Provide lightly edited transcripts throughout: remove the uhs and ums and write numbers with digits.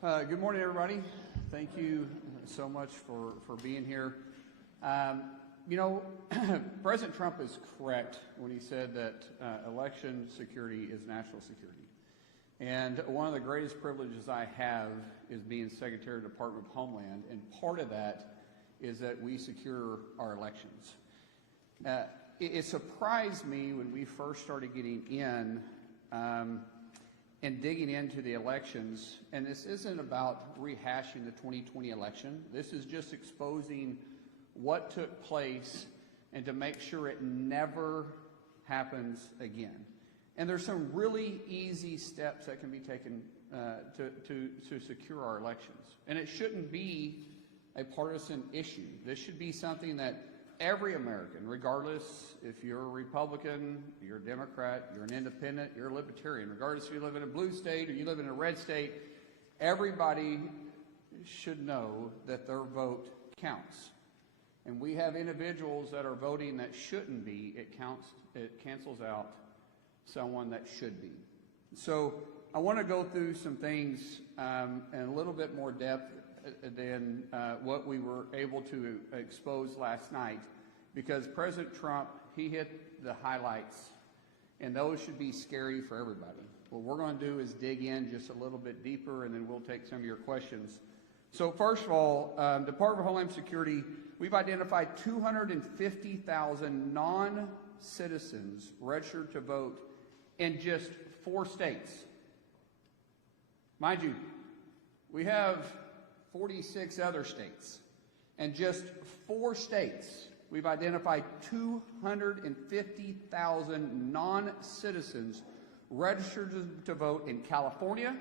Good morning, everybody. Thank you so much for being here. President Trump is correct when he said that election security is national security. And one of the greatest privileges I have is being Secretary of the Department of Homeland, and part of that is that we secure our elections. It surprised me when we first started getting in and digging into the elections, and this isn't about rehashing the 2020 election. This is just exposing what took place and to make sure it never happens again. And there's some really easy steps that can be taken to secure our elections. And it shouldn't be a partisan issue. This should be something that every American, regardless if you're a Republican, you're a Democrat, you're an independent, you're a libertarian, regardless if you live in a blue state or you live in a red state, everybody should know that their vote counts. And we have individuals that are voting that shouldn't be. It cancels out someone that should be. So I want to go through some things in a little bit more depth than what we were able to expose last night, because President Trump, he hit the highlights, and those should be scary for everybody. What we're going to do is dig in just a little bit deeper, and then we'll take some of your questions. So first of all, Department of Homeland Security, we've identified 250,000 non-citizens registered to vote in just 4 states. Mind you, we have 46 other states. And just 4 states, we've identified 250,000 non-citizens registered to vote in California,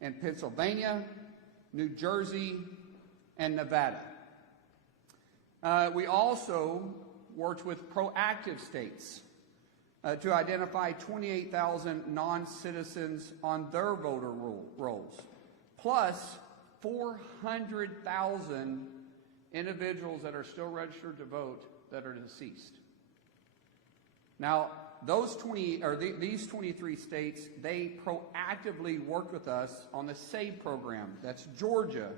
and Pennsylvania, New Jersey, and Nevada. We also worked with proactive states to identify 28,000 non-citizens on their voter rolls, plus 400,000 individuals that are still registered to vote that are deceased. Now, these 23 states, they proactively worked with us on the SAVE program. That's Georgia,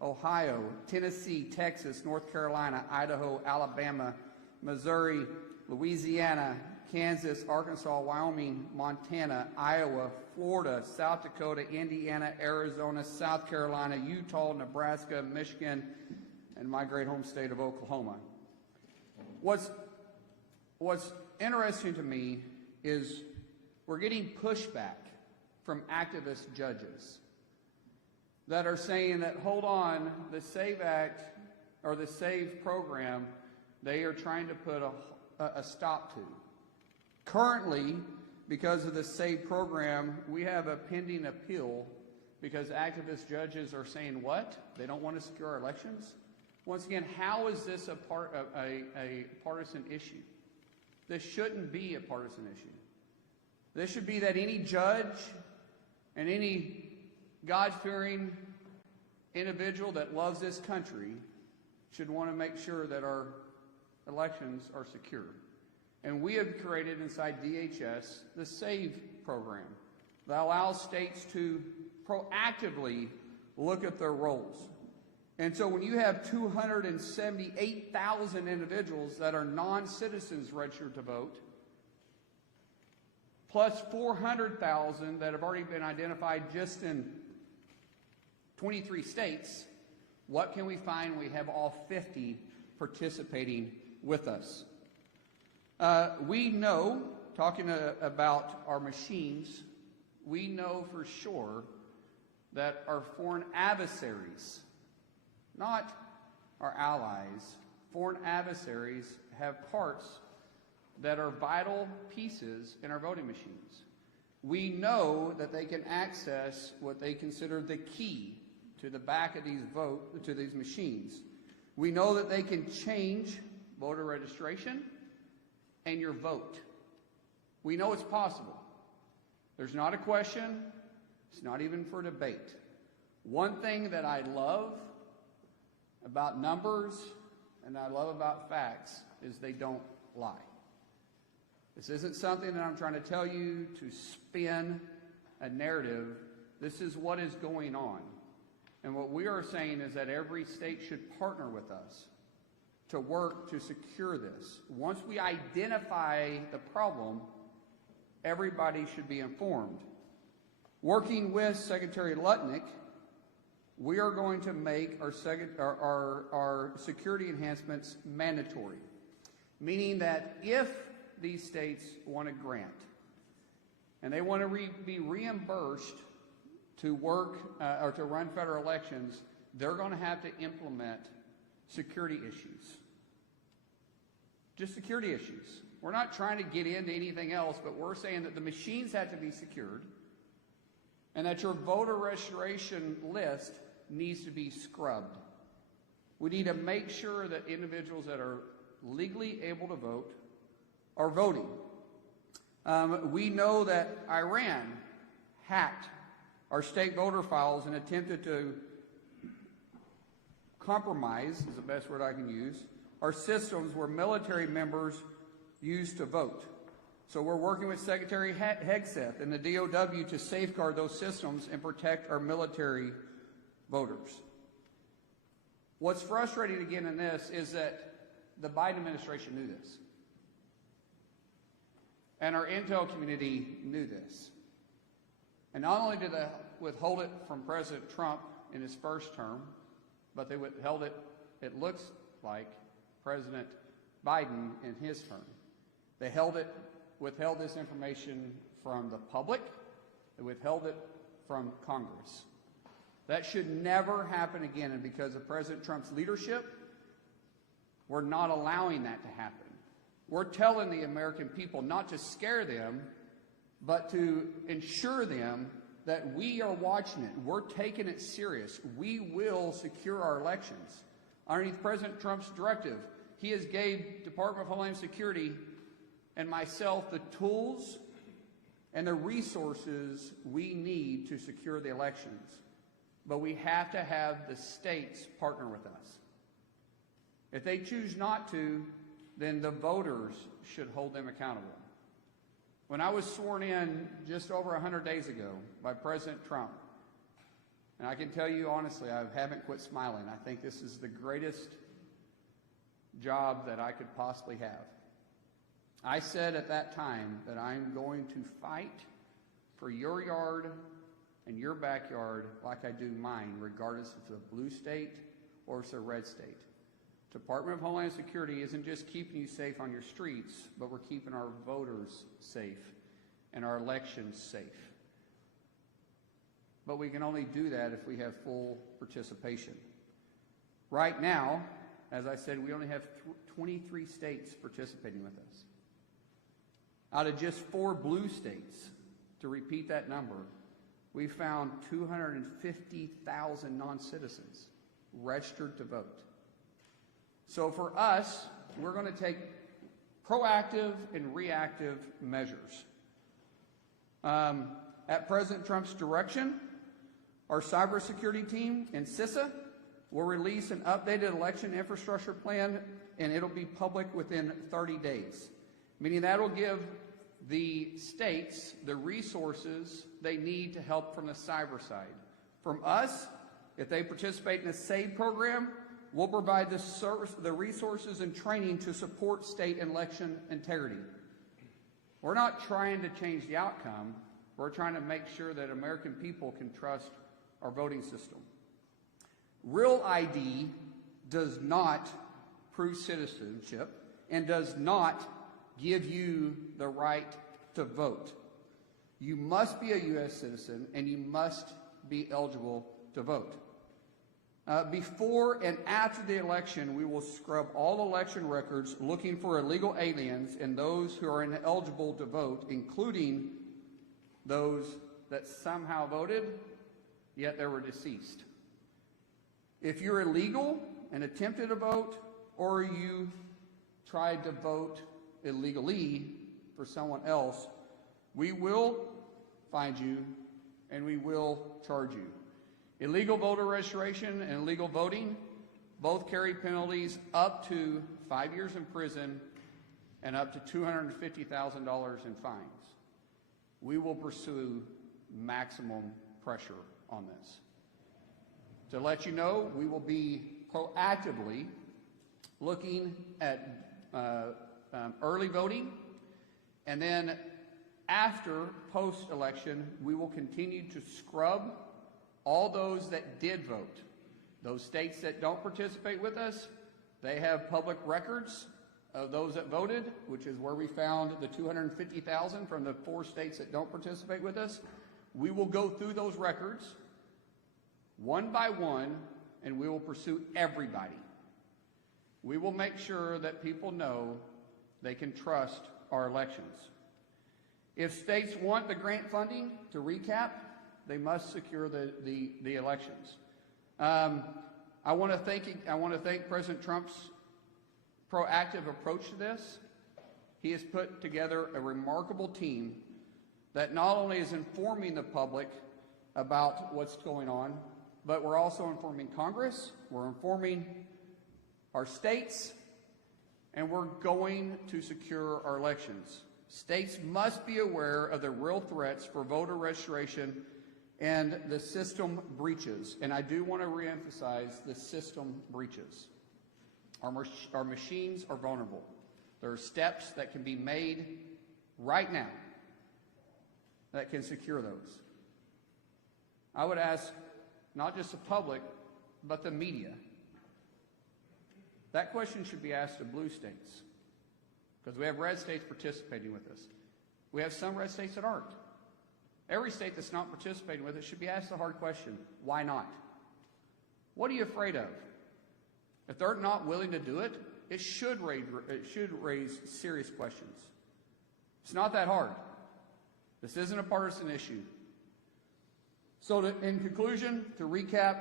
Ohio, Tennessee, Texas, North Carolina, Idaho, Alabama, Missouri, Louisiana, Kansas, Arkansas, Wyoming, Montana, Iowa, Florida, South Dakota, Indiana, Arizona, South Carolina, Utah, Nebraska, Michigan, and my great home state of Oklahoma. What's interesting to me is we're getting pushback from activist judges that are saying that, hold on, the SAVE Act or the SAVE program, they are trying to put a stop to. Currently, because of the SAVE program, we have a pending appeal because activist judges are saying what? They don't want to secure our elections? Once again, how is this a partisan issue? This shouldn't be a partisan issue. This should be that any judge and any God-fearing individual that loves this country should want to make sure that our elections are secure. And we have created inside DHS the SAVE program that allows states to proactively look at their rolls. And so when you have 278,000 individuals that are non-citizens registered to vote, plus 400,000 that have already been identified just in 23 states, what can we find? We have all 50 participating with us. We know, talking about our machines, we know for sure that our foreign adversaries, not our allies, foreign adversaries have parts that are vital pieces in our voting machines. We know that they can access what they consider the key to the back of these machines. We know that they can change voter registration and your vote. We know it's possible. There's not a question. It's not even for debate. One thing that I love about numbers and I love about facts is they don't lie. This isn't something that I'm trying to tell you to spin a narrative. This is what is going on. And what we are saying is that every state should partner with us to work to secure this. Once we identify the problem, everybody should be informed. Working with Secretary Lutnick, we are going to make our security enhancements mandatory, meaning that if these states want a grant and they want to be reimbursed to work or to run federal elections, they're going to have to implement security issues. Just security issues. We're not trying to get into anything else, but we're saying that the machines have to be secured and that your voter registration list needs to be scrubbed. We need to make sure that individuals that are legally able to vote are voting. We know that Iran hacked our state voter files and attempted to compromise, is the best word I can use, our systems where military members used to vote. So we're working with Secretary Hegseth and the DOW to safeguard those systems and protect our military voters. What's frustrating again in this is that the Biden administration knew this. And our intel community knew this. And not only did they withhold it from President Trump in his first term, but they withheld it, it looks like, President Biden in his term. They withheld this information from the public. They withheld it from Congress. That should never happen again, and because of President Trump's leadership, we're not allowing that to happen. We're telling the American people not to scare them, but to ensure them that we are watching it. We're taking it serious. We will secure our elections. Underneath President Trump's directive, he has gave Department of Homeland Security and myself the tools and the resources we need to secure the elections. But we have to have the states partner with us. If they choose not to, then the voters should hold them accountable. When I was sworn in just over 100 days ago by President Trump, and I can tell you honestly, I haven't quit smiling. I think this is the greatest job that I could possibly have. I said at that time that I'm going to fight for your yard and your backyard like I do mine, regardless if it's a blue state or it's a red state. Department of Homeland Security isn't just keeping you safe on your streets, but we're keeping our voters safe and our elections safe. But we can only do that if we have full participation. Right now, as I said, we only have 23 states participating with us. Out of just 4 blue states, to repeat that number, we found 250,000 non-citizens registered to vote. So for us, we're going to take proactive and reactive measures. At President Trump's direction, our cybersecurity team and CISA will release an updated election infrastructure plan, and it'll be public within 30 days, meaning that will give the states the resources they need to help from the cyber side. From us, if they participate in the SAVE program, we'll provide the resources and training to support state election integrity. We're not trying to change the outcome. We're trying to make sure that American people can trust our voting system. Real ID does not prove citizenship and does not give you the right to vote. You must be a U.S. citizen and you must be eligible to vote. Before and after the election, we will scrub all election records looking for illegal aliens and those who are ineligible to vote, including those that somehow voted, yet they were deceased. If you're illegal and attempted to vote, or you tried to vote illegally for someone else, we will find you and we will charge you. Illegal voter registration and illegal voting both carry penalties up to 5 years in prison and up to $250,000 in fines. We will pursue maximum pressure on this. To let you know, we will be proactively looking at early voting, and then after post-election, we will continue to scrub all those that did vote. Those states that don't participate with us, they have public records of those that voted, which is where we found the 250,000 from the 4 states that don't participate with us. We will go through those records one by one, and we will pursue everybody. We will make sure that people know they can trust our elections. If states want the grant funding, to recap, they must secure the elections. I want to thank President Trump's proactive approach to this. He has put together a remarkable team that not only is informing the public about what's going on, but we're also informing Congress, we're informing our states, and we're going to secure our elections. States must be aware of the real threats for voter registration and the system breaches. And I do want to reemphasize the system breaches. Our machines are vulnerable. There are steps that can be made right now that can secure those. I would ask not just the public, but the media. That question should be asked of blue states, because we have red states participating with us. We have some red states that aren't. Every state that's not participating with us should be asked the hard question, why not? What are you afraid of? If they're not willing to do it, it should raise serious questions. It's not that hard. This isn't a partisan issue. So in conclusion, to recap,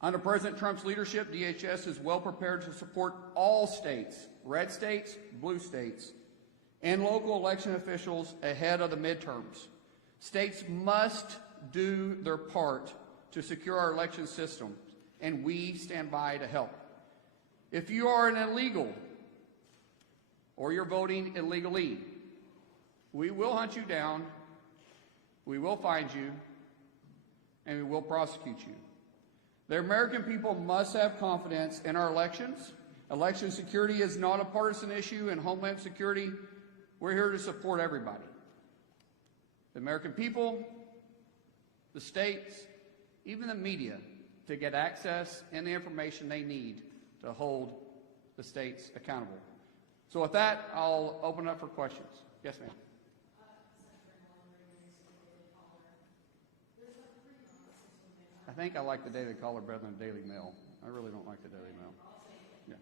under President Trump's leadership, DHS is well prepared to support all states, red states, blue states, and local election officials ahead of the midterms. States must do their part to secure our election system, and we stand by to help. If you are an illegal or you're voting illegally, we will hunt you down, we will find you, and we will prosecute you. The American people must have confidence in our elections. Election security is not a partisan issue, and Homeland Security, we're here to support everybody. The American people, the states, even the media, to get access and the information they need to hold the states accountable. So with that, I'll open it up for questions. Yes, ma'am. I think I like the Daily Caller better than the Daily Mail. I really don't like the Daily Mail. Yeah.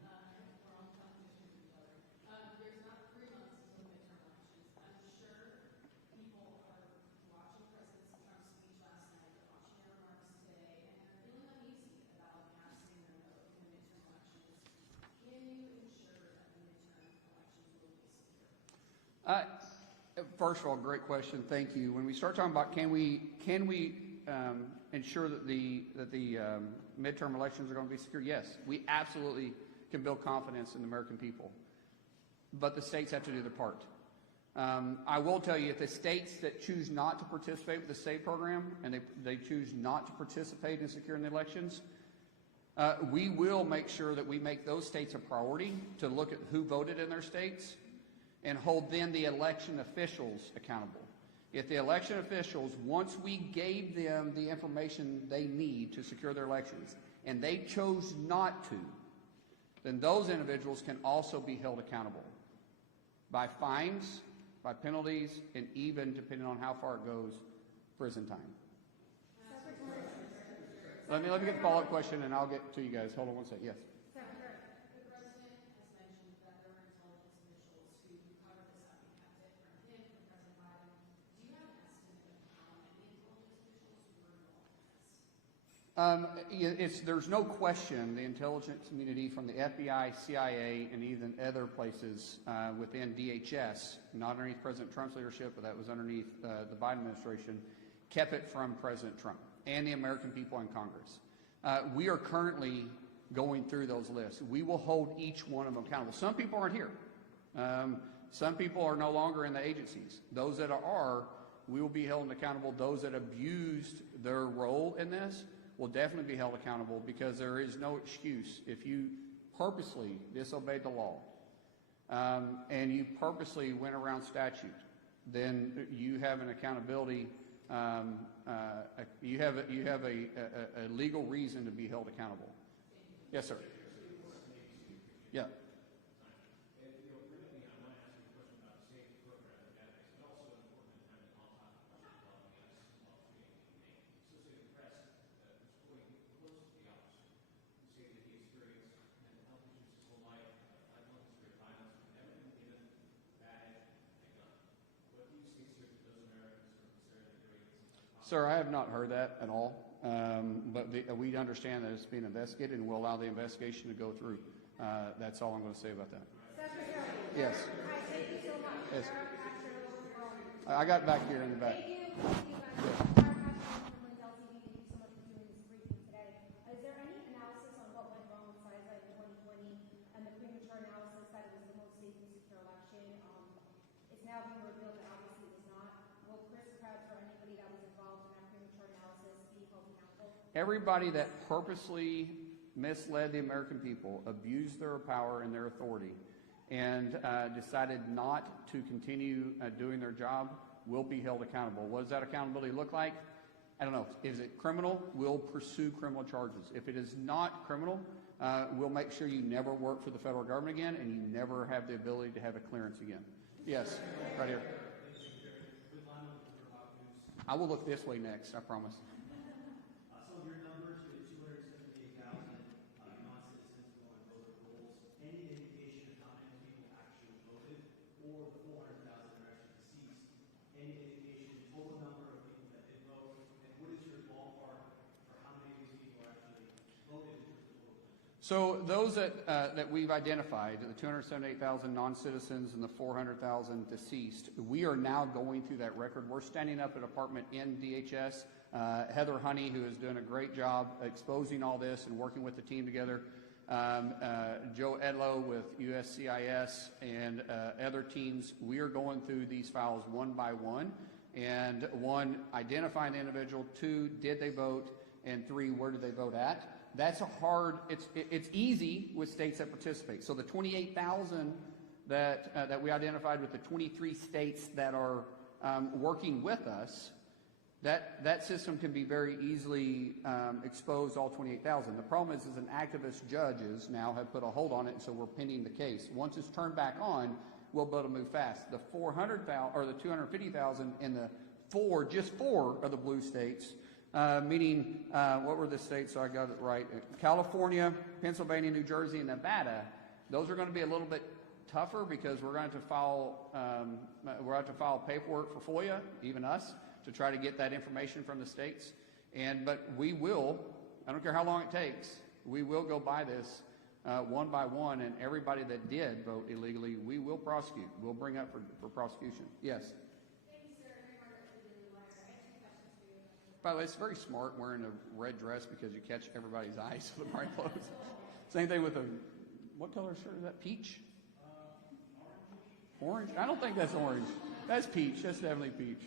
First of all, great question. Thank you. When we start talking about can we ensure that the midterm elections are going to be secure? Yes, we absolutely can build confidence in the American people, but the states have to do their part. I will tell you, if the states that choose not to participate with the state program and they choose not to participate in securing the elections, we will make sure that we make those states a priority to look at who voted in their states and hold then the election officials accountable. If the election officials, once we gave them the information they need to secure their elections, and they chose not to, then those individuals can also be held accountable by fines, by penalties, and even, depending on how far it goes, prison time. Let me get the follow-up question, and I'll get to you guys. Hold on one second. Yes. There's no question the intelligence community from the FBI, CIA, and even other places within DHS, not underneath President Trump's leadership, but that was underneath the Biden administration, kept it from President Trump and the American people in Congress. We are currently going through those lists. We will hold each one of them accountable. Some people aren't here. Some people are no longer in the agencies. Those that are, we will be held accountable. Those that abused their role in this, will definitely be held accountable, because there is no excuse if you purposely disobeyed the law and you purposely went around statute. Then you have an accountability. You have a legal reason to be held accountable. Yes, sir. Yeah. Sir, I have not heard that at all, but we understand that it's being investigated, and we'll allow the investigation to go through. That's all I'm going to say about that. Secretary. Yes. Hi, thank you so much. Yes. Sarah I got back here in the back. Thank you. Thank you, guys. Sarah Castro from LTV. Thank you so much for doing this briefing today. Is there any analysis on what went wrong with CISA in 2020 and the premature analysis that it was the most safe and secure election? It's now being revealed that obviously it was not. Will Chris Krebs or anybody that was involved in that premature analysis be held accountable? Everybody that purposely misled the American people, abused their power and their authority, and decided not to continue doing their job will be held accountable. What does that accountability look like? I don't know. Is it criminal? We'll pursue criminal charges. If it is not criminal, we'll make sure you never work for the federal government again, and you never have the ability to have a clearance again. Yes, right here. I will look this way next, I promise. Some of your numbers, you had 278,000 non-citizens who on voter rolls. Any indication of how many people actually voted, or the 400,000 are actually deceased? Any indication, total number of people that did vote, and what is your ballpark for how many of these people actually voted? So those that we've identified, the 278,000 non-citizens and the 400,000 deceased, we are now going through that record. We're standing up a department in DHS. Heather Honey, who is doing a great job exposing all this and working with the team together. Joe Edlow with USCIS and other teams. We are going through these files one by one. And one, identifying the individual. Two, did they vote? And three, where did they vote at? That's a hard, it's easy with states that participate. So the 28,000 that we identified with the 23 states that are working with us, that system can be very easily exposed, all 28,000. The problem is an activist judges now have put a hold on it, and so we're pending the case. Once it's turned back on, we'll be able to move fast. The 400,000 or the 250,000 in the just four of the blue states. Meaning, what were the states? So I got it right. California, Pennsylvania, New Jersey, and Nevada. Those are going to be a little bit tougher because we're going to file paperwork for FOIA, even us, to try to get that information from the states. But we will. I don't care how long it takes. We will go by this one by one, and everybody that did vote illegally, we will prosecute. We'll bring up for prosecution. Yes. By the way, it's very smart wearing a red dress because you catch everybody's eyes with the bright clothes. Same thing with what color shirt is that? Peach? Orange? I don't think that's orange. That's peach. That's definitely peach.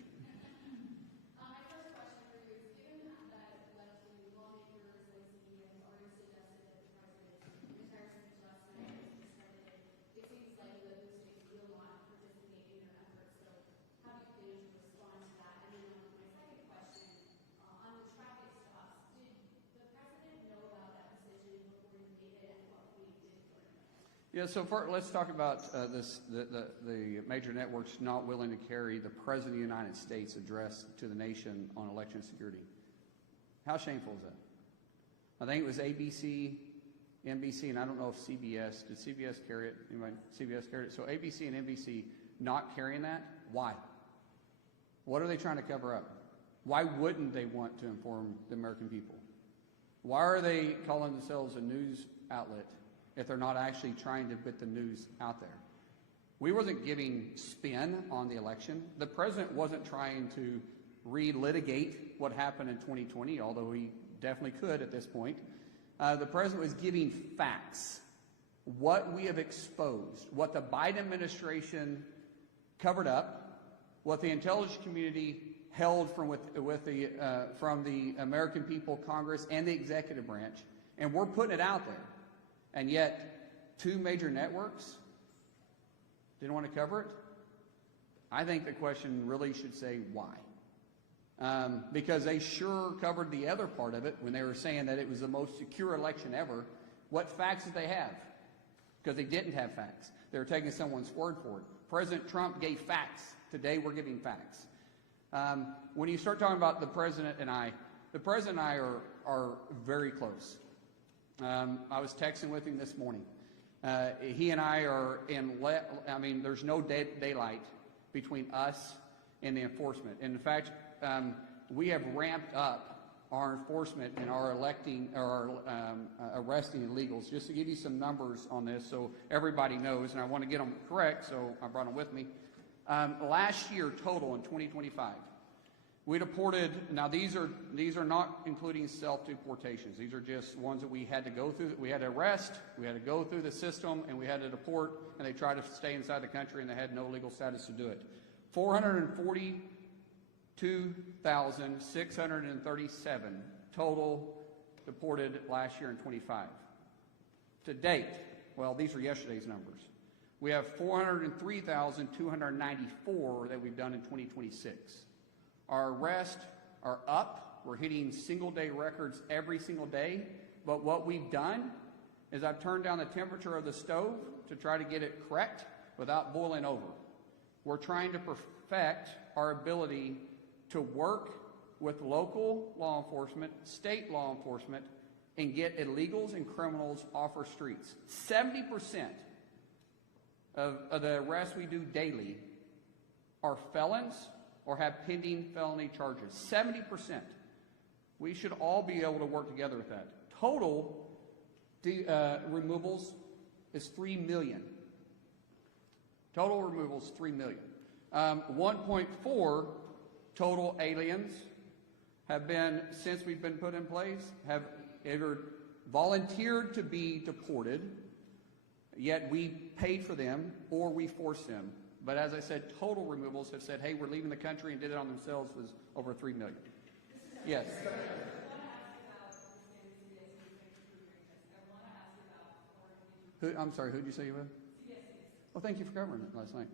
My first question for you is, given that left-wing lawmakers like CBS already suggested that the president's retirement adjustment is discredited, it seems like the blue states will not participate in their efforts. So how do you plan to respond to that? And then my second question, on the traffic stops, did the president know about that decision before he made it, and what we did for him? Yeah, so let's talk about the major networks not willing to carry the President of the United States address to the nation on election security. How shameful is that? I think it was ABC, NBC, and I don't know if CBS, did CBS carry it? Anybody? CBS carried it. So ABC and NBC not carrying that, why? What are they trying to cover up? Why wouldn't they want to inform the American people? Why are they calling themselves a news outlet if they're not actually trying to put the news out there? We wasn't giving spin on the election. The president wasn't trying to relitigate what happened in 2020, although he definitely could at this point. The president was giving facts, what we have exposed, what the Biden administration covered up, what the intelligence community held from the American people, Congress, and the executive branch, and we're putting it out there. And yet, 2 major networks didn't want to cover it. I think the question really should say why. Because they sure covered the other part of it when they were saying that it was the most secure election ever. What facts did they have? Because they didn't have facts. They were taking someone's word for it. President Trump gave facts. Today we're giving facts. When you start talking about the president and I are very close. I was texting with him this morning. He and I are there's no daylight between us and the enforcement. And in fact, we have ramped up our enforcement and our arresting illegals. Just to give you some numbers on this so everybody knows, and I want to get them correct, so I brought them with me. Last year total in 2025, we deported, now these are not including self-deportations. These are just ones that we had to go through. We had to arrest, we had to go through the system, and we had to deport, and they tried to stay inside the country, and they had no legal status to do it. 442,637 total deported last year in 25. To date, well, these are yesterday's numbers. We have 403,294 that we've done in 2026. Our arrests are up. We're hitting single-day records every single day. But what we've done is I've turned down the temperature of the stove to try to get it correct without boiling over. We're trying to perfect our ability to work with local law enforcement, state law enforcement, and get illegals and criminals off our streets. 70% of the arrests we do daily are felons or have pending felony charges. 70%. We should all be able to work together with that. Total removals is 3 million. Total removals, 3 million. 1.4 total aliens have been, since we've been put in place, have either volunteered to be deported, yet we paid for them, or we forced them. But as I said, total removals have said, hey, we're leaving the country and did it on themselves was over 3 million. Yes. I'm sorry, who did you say you were? Well, thank you for covering it last night.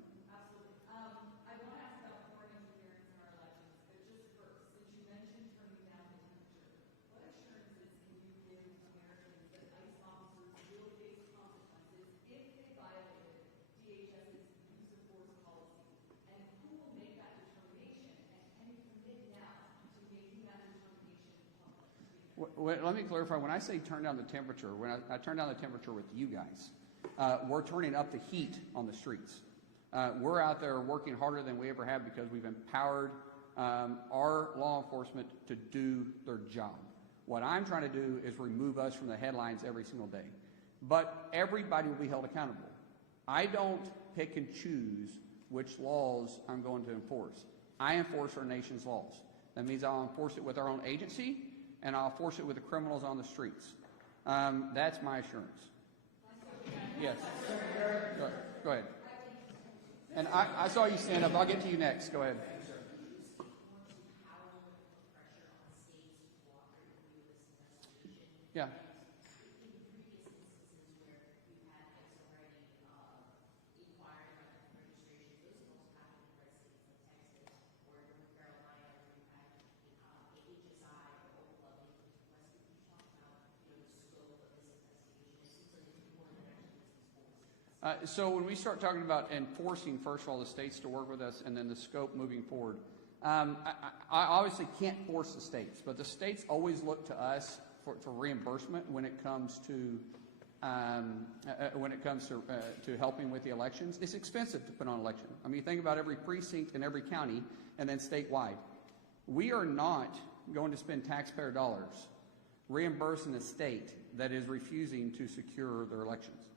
Let me clarify. When I say turn down the temperature, when I turn down the temperature with you guys, we're turning up the heat on the streets. We're out there working harder than we ever have because we've empowered our law enforcement to do their job. What I'm trying to do is remove us from the headlines every single day. But everybody will be held accountable. I don't pick and choose which laws I'm going to enforce. I enforce our nation's laws. That means I'll enforce it with our own agency, and I'll force it with the criminals on the streets. That's my assurance. Yes. Go ahead. And I saw you stand up. I'll get to you next. Go ahead. Yeah. So when we start talking about enforcing, first of all, the states to work with us and then the scope moving forward, I obviously can't force the states, but the states always look to us for reimbursement when it comes to helping with the elections. It's expensive to put on an election. I mean, think about every precinct in every county and then statewide. We are not going to spend taxpayer dollars reimbursing a state that is refusing to secure their elections.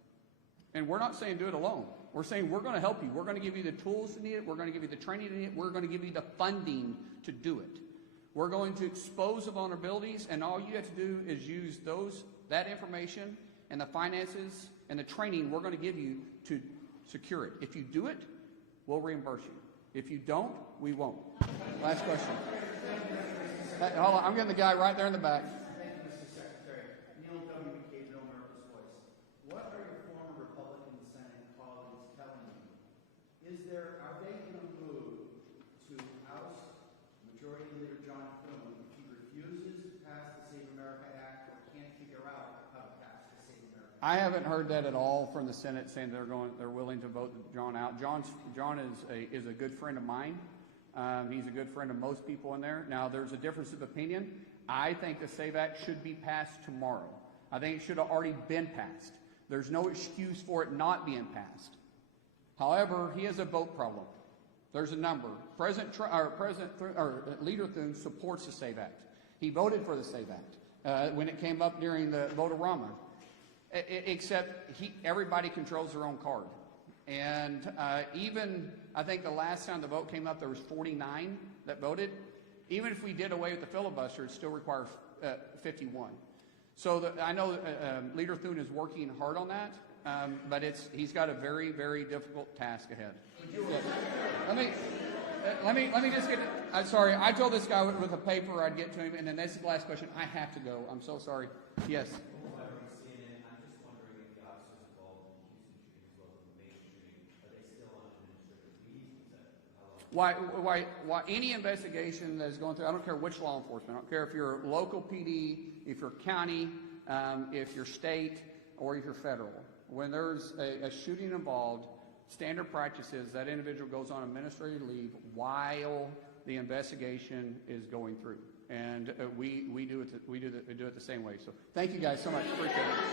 And we're not saying do it alone. We're saying we're going to help you. We're going to give you the tools you need. We're going to give you the training you need. We're going to give you the funding to do it. We're going to expose the vulnerabilities, and all you have to do is use that information and the finances and the training we're going to give you to secure it. If you do it, we'll reimburse you. If you don't, we won't. Last question. Hold on, I'm getting the guy right there in the back. Thank you, Mr. Secretary. Neil W. McCabe, No America's Voice. What are your former Republican Senate colleagues telling you? Are they in a mood to oust Majority Leader John Thune if he refuses to pass the Save America Act or can't figure out how to pass the Save America Act? I haven't heard that at all from the Senate saying they're willing to vote John out. John is a good friend of mine. He's a good friend of most people in there. Now, there's a difference of opinion. I think the SAVE Act should be passed tomorrow. I think it should have already been passed. There's no excuse for it not being passed. However, he has a vote problem. There's a number. Leader Thune supports the SAVE Act. He voted for the SAVE Act when it came up during the vote-a-rama. Except everybody controls their own card. And even, I think the last time the vote came up, there was 49 that voted. Even if we did away with the filibuster, it still requires 51. So I know Leader Thune is working hard on that, but he's got a very, very difficult task ahead. Yeah. Let me just get. I'm sorry. I told this guy with a paper I'd get to him, and then this is the last question. I have to go. I'm so sorry. Yes. Why any investigation that is going through, I don't care which law enforcement, I don't care if you're local PD, if you're county, if you're state, or if you're federal. When there's a shooting involved, standard practice is that individual goes on administrative leave while the investigation is going through. And we do it the same way. So thank you guys so much. Appreciate it.